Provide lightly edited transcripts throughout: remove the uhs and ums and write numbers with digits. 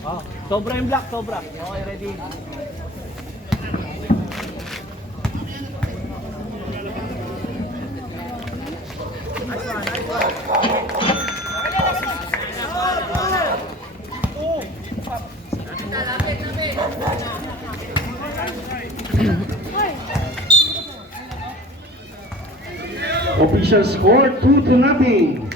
Oh, sobra yung black, sobra. Okay, ready. Official score 2-0.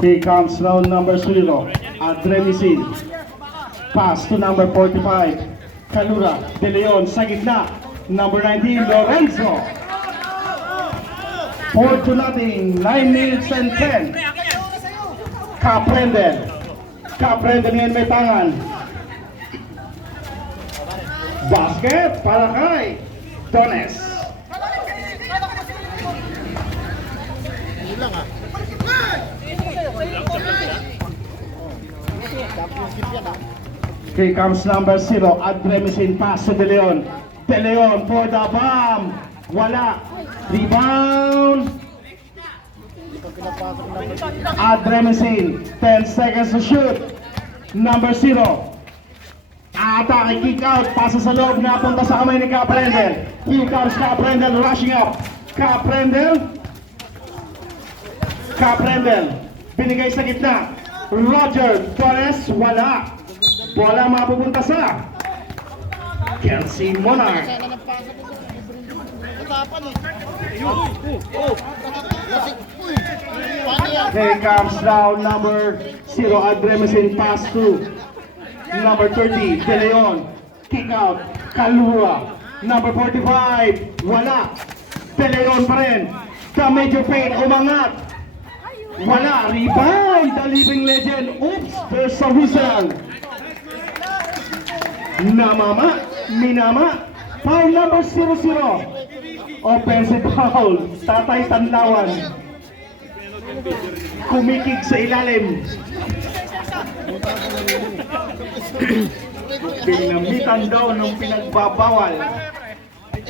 Here comes round number 0. Adremisin. Pass to number 45. Kalura De Leon sa gitna. Number 19, Lorenzo. 4-0, 9 minutes and 10. Caprendel. Caprendel ngayon may tangan. Basket para kay Dones. Here comes number 0, Adremisin, pass to De Leon. De Leon for the bomb. Wala. Rebound. Adremisin, 10 seconds to shoot. Number 0. Atake, kick out, pasa sa loob, napunta sa kamay ni Caprendel. Here comes Caprendel rushing up. Caprendel. Caprendel, binigay sa gitna. Roger Torres, wala. Bola mapupunta sa Kelsey Monarch. Here comes round number 0, Adremisin, pass to number 30, De Leon. Kick out, Kalura. Number 45, wala. De Leon pa rin. The Major Pain, umangat. Wala. Rebound, the living legend. Oops, there's a whistle. Namama, Minama. Foul number 00. Offensive foul. Tatay Tanlawan. Kumikig sa ilalim. Binamitan daw ng pinagbabawal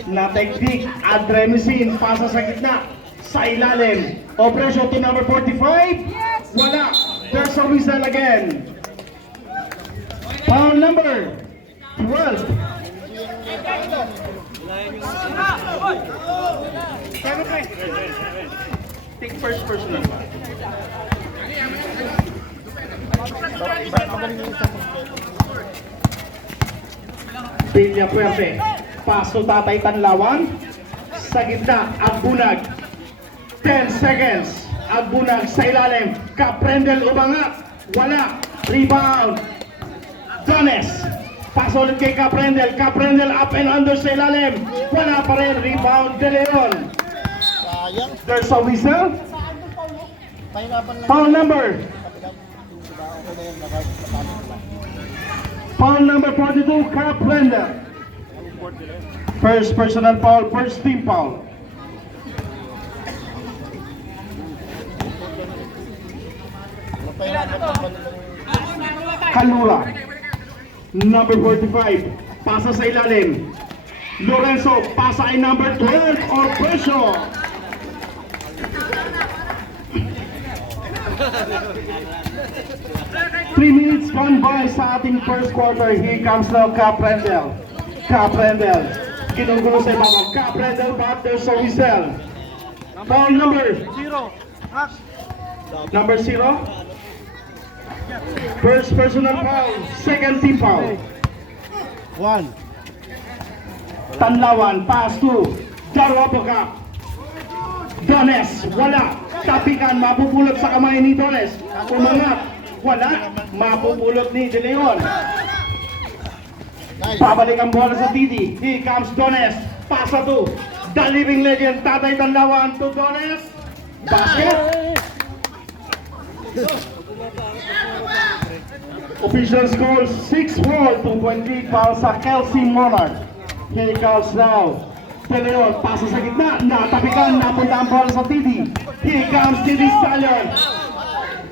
na teknik. Adremisin, pasa sa gitna, sa ilalim. Operation to number 45. Wala. There's a whistle again. Foul number 12. Take first personal. Villa Puerte. Paso Tatay Tanlawan. Sa gitna, Agbunag. 10 seconds. Agbunag sa ilalim. Caprendel umangat. Wala. Rebound. Dones. Paso ulit kay Caprendel. Caprendel up and under sa ilalim. Wala pa rin. Rebound De Leon. There's a whistle. Foul number. Foul number 42, Caprendel. First personal foul, first team foul. Kalura. Number 45, pasa sa ilalim. Lorenzo, pasa ay number 12, or pressure. Three minutes gone by sa ating first quarter. Here comes now Caprendel. Caprendel, ginugulo sa ibabaw. Caprendel, but there's a whistle. Foul number 0. Number 0. First personal foul, second team foul. 1. Tanlawan, pass to Daropoka. Dones, wala. Tapikan, mapupulot sa kamay ni Dones. Umangat, wala. Mapupulot ni De Leon. Pabalik ang bola sa Titi. Here comes Dones. Pasa to the living legend, Tatay Tanlawan to Dones. Basket. Official score 6-4, 2.3 para sa Kelsey Monarch. Here comes now De Leon, pasa sa gitna, natapikan, napunta ang bola sa Titi. Here comes Titi Stallion.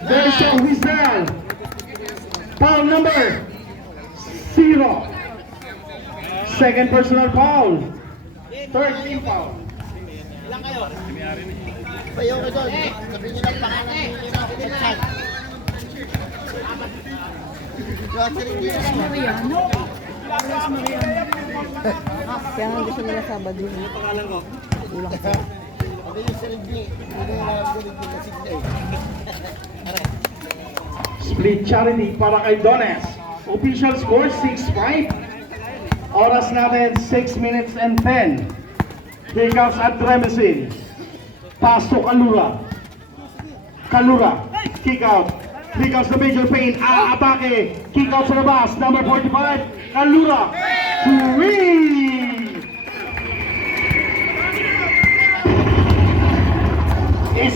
There's a whistle. Foul number 0. Second personal foul. Third team foul. Bayo ko doon. Sabihin niyo lang pangalan ni Vincent. Mariano. Oras Mariano. Kaya nga gusto nila Sabado yun. Pangalan ko. Ulang sa. Sabi yung Serigny. Hindi na alam ko rin yung nasigla eh. Split charity para kay Dones. Official score 6-5. Oras natin 6 minutes and 10. Here comes Adremesin. Paso Kalura. Kalura. Kick out. Here comes the major pain. Atake. Kick out sa labas. Number 45. Kalura. Three.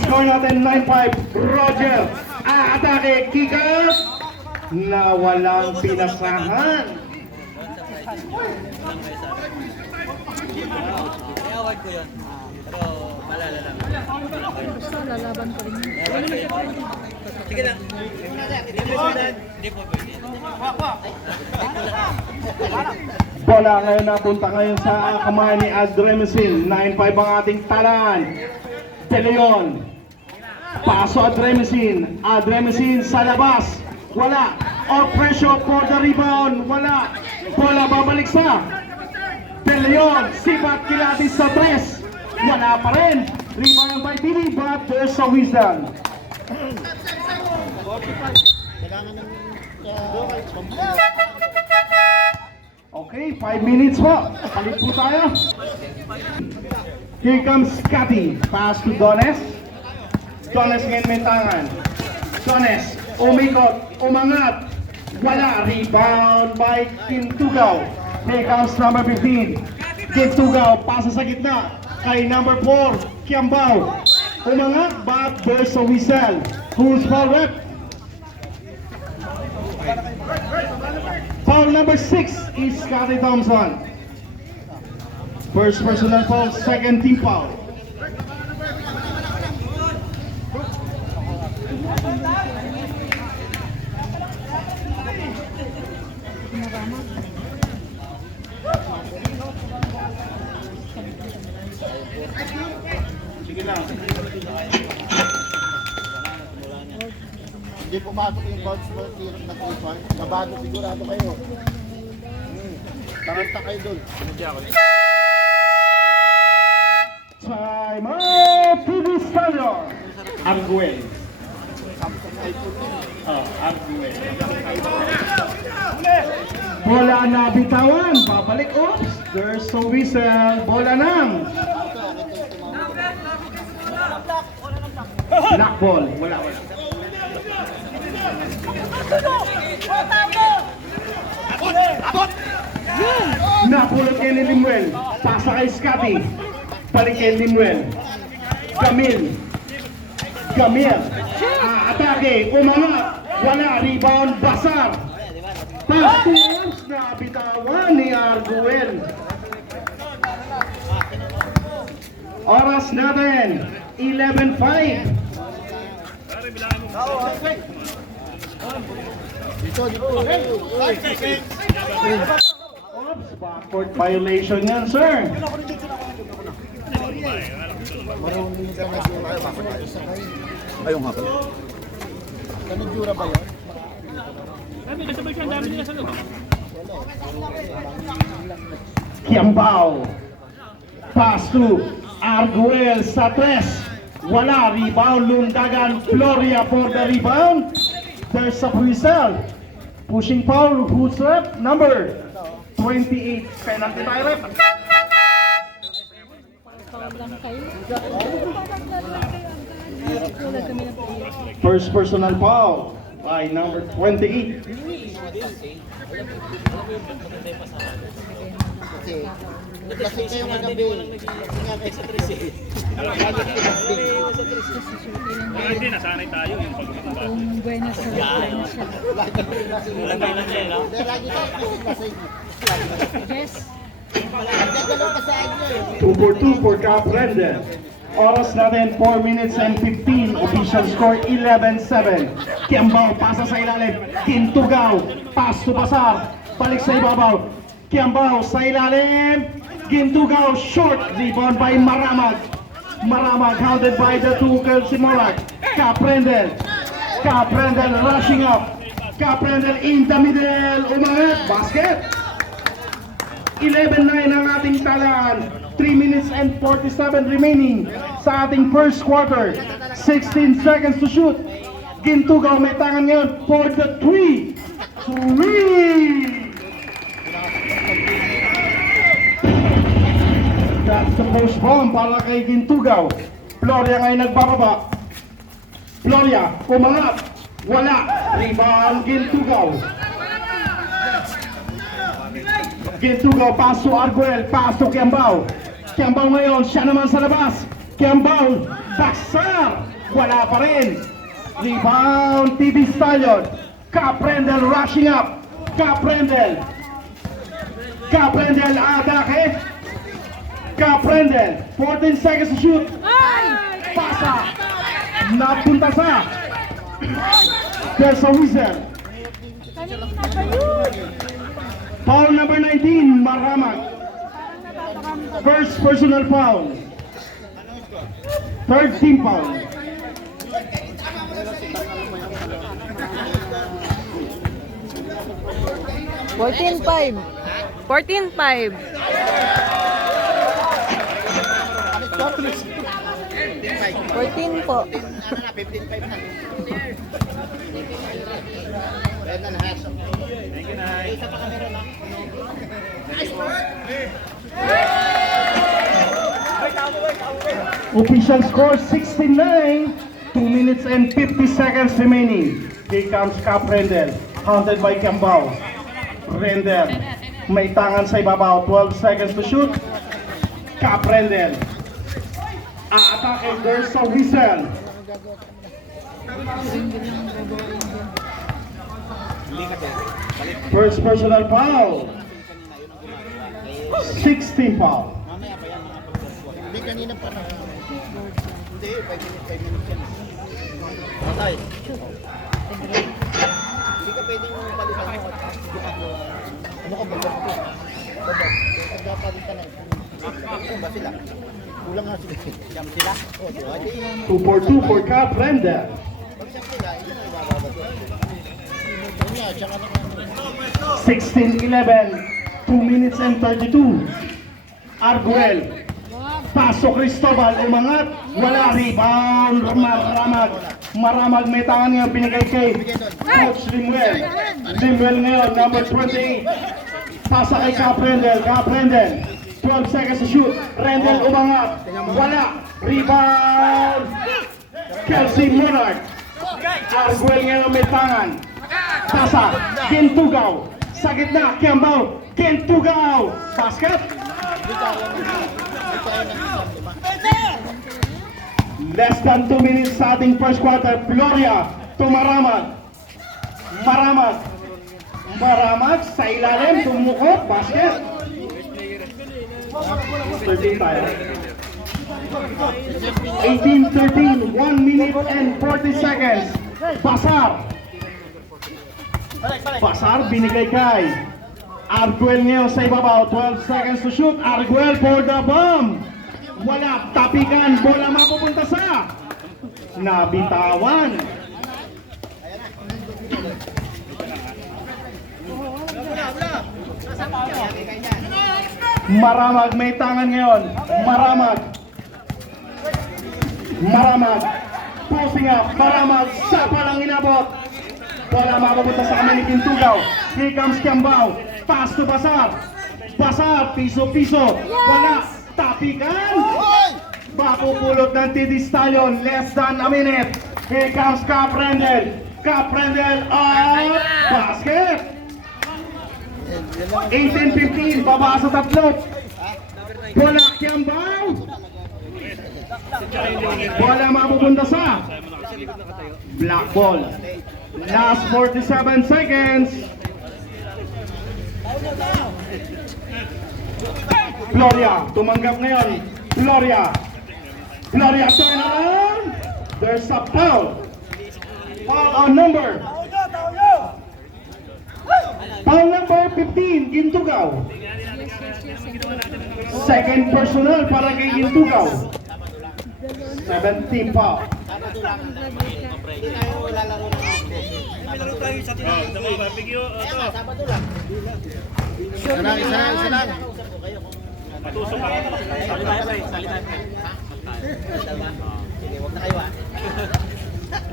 Score natin 9-5. Roger. Atake. Kick out. Na walang pinasahan. I-award ko yun. Pero malala lang. Basta lalaban pa rin yun. Sige lang. Hindi po pwede. Bola ngayon napunta ngayon sa kamay ni Adremesin. 9-5 ang ating talan. De Leon. Paso Adremesin. Adremesin sa labas. Wala. All pressure for the rebound. Wala. Bola babalik sa De Leon. Sipat kilatis sa press. Wala pa rin. Rebound by Billy, but there's a whistle. Kailangan ng Okay, 5 minutes po. Palit po tayo. Here comes Cathy. Pass to Dones. Dones ngayon may tangan. Dones, umikot, umangat. Wala. Rebound by Kintugaw. Here comes number 15. Kintugaw, pasa sa gitna. Kay number 4, Kiambao. Umangat, but there's a whistle. Who's foul rep? Foul number 6 is Scotty Thompson. First personal foul, second team foul. Sige lang. Hindi pumasok yung bounce ball tirap na 3-5. Nabado sigurado kayo. Taranta kayo doon. Time out to the standard. Arguel. Arguel. Bola na bitawan. Babalik. Oops. There's a whistle. Bola nang. Black ball. Wala. Napulot kay Limuel. Pasa kay Scotty. Balik kay Limuel. Camille. Atake. Umangat. Wala. Rebound. Basar. Pass to Ops na bitawan ni Arguel. Oras natin 11:05. Oops, backward violation yan, sir. Marunong ka na siguro kayo. Ayun nga pala. Kanadjura ba yun? Kiambao. Pass to Arguel sa tres. Wala. Rebound. Lundagan. Floria for the rebound. There's a whistle. Pushing foul. Who's rep? Number 28. Penalty by rep. Tawag lang kayo. Wala kami ng player. First personal foul by number 28. Kasi kayo magabi. Kasi nga kayo sa 3. Hindi, nasanay tayo yung pag-usapan. Kung buenas na buenas siya. Walang kailan siya, no? Hindi, lagi kayo kasi Yes. nagdadalaw ka sa inyo eh. 2 for 2 for Cap Brendan. Oras natin 4 minutes and 15. Official score 11-7. Kiambao pasa sa ilalim. Gintugaw. Pass to Basar. Balik sa ibabaw. Kiambao sa ilalim. Gintugaw short. Rebound by Maramag. Maramag hounded by the two girls in Morag. Caprendel. Caprendel rushing up. Caprendel in the middle. Umangat. Basket. 11-9 ang ating talaan. 3 minutes and 47 remaining sa ating first quarter. 16 seconds to shoot. Gintugaw may tangan ngayon for the 3. That's the post bomb para kay Gintugaw. Floria ngayon nagbababa. Floria, umangat. Wala. Rebound Gintugaw. Gintugaw, pass to Arguel, pass to Kiambao. Kiambao ngayon, siya naman sa labas. Kiambao, Basar. Wala pa rin. Rebound, TV Stallion. Caprendel rushing up. Caprendel. Caprendel, atake. Caprendel, 14 seconds to shoot. Pasa. Napunta sa. There's a whistle. Foul number 19, Maramag. First personal foul. Third team foul. Fourteen 5. 14-5. 14 po. Official score 69. 2 minutes and 50 seconds remaining. Here comes Caprendel, hounded by Kiambao. Rendel, may tangan sa ibabaw. 12 seconds to shoot. Caprendel. Atake, there's a whistle. First personal foul. 16 foul. Hindi kanina pa na. Hindi, 5 minutes yan. Patay. Hindi ka pwedeng balikan mo. Ano ka ba? Babak. Pagkapalit ka na. Ano ba sila? Kulang nga sila. Jam sila? Oo, di ba? 2 for 2 for Caprendel. Pag siyang sila, ito na ibababa. Ano nga, siya ka naman. 16-11, 2 minutes and 32. Arguel, pasok Cristobal, umangat, wala, rebound, Maramag. Maramag may tangan ngayon, binigay kay Coach Limuel. Limuel ngayon, number 28. Pasa kay Caprendel, Caprendel, 12 seconds to shoot. Rendel umangat, wala, rebound, Kelsey Monarch. Arguel ngayon may tangan. Pasa, Gintugaw. Sa gitna, Kiambao, Gintugaw. Basket. Less than 2 minutes sa ating first quarter. Floria to Maramag. Maramag. Maramag sa ilalim, tumukot. Basket. 13 tayo. 18-13, 1 minute and 40 seconds. Basar. Basar, binigay kay Arguel ngayon sa ibabaw. 12 seconds to shoot. Arguel for the bomb. Wala, tapikan. Bola mapupunta sa nabitawan. Maramag may tangan ngayon. Maramag. Maramag. Posting up. Maramag. Sa palang inabot. Wala mapupunta sa kami ni Gintugaw. Here comes Kiambao. Pass to Basar. Basar. Piso-piso. Wala. Tapikan. Mapupulot ng TD Stallion. Less than a minute. Here comes Caprendel. Caprendel up. Basket. 18-15. Baba sa tatlo. Wala Kiambao. Wala mapupunta sa black ball. Last 47 seconds. Floria, tumanggap ngayon. Floria. Gloria turn around. There's a foul. Foul on number. Foul number 15, Gintugaw. Second personal para kay Gintugaw. 70 foul. Hindi tayo lalaro ng Laro tayo sa tinawag. Dama, barbecue. Ito. Sabado lang. Isa lang. Patusok ka. Sali tayo, pre. Sali tayo, pre. Sige, huwag na kayo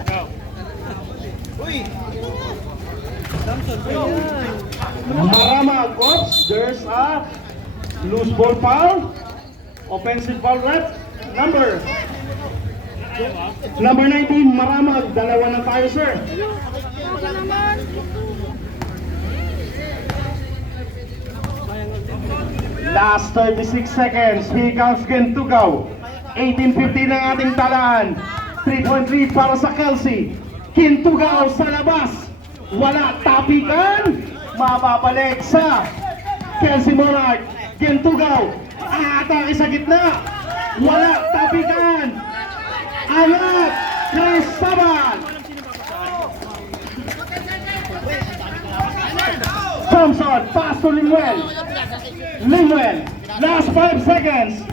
Ikaw. Uy! Maramag, oops, there's a loose ball foul. Offensive foul rep. Number 19, Maramag. Dalawa na tayo, sir. Last 36 seconds. Here comes Gintugaw. 18:50 ng ating talaan. 3.3 para sa Kelsey. Gintugaw sa labas. Wala tapikan. Mababalik sa Kelsey Monarch. Gintugaw. Atake sa gitna. Wala tapikan. Angat. Cristobal. Thompson. Pass to Limuel. Limuel. Last 5 seconds.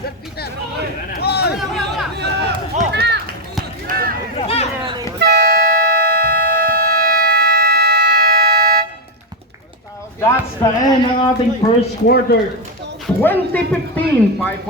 That's the end ng ating first quarter. 2015, 5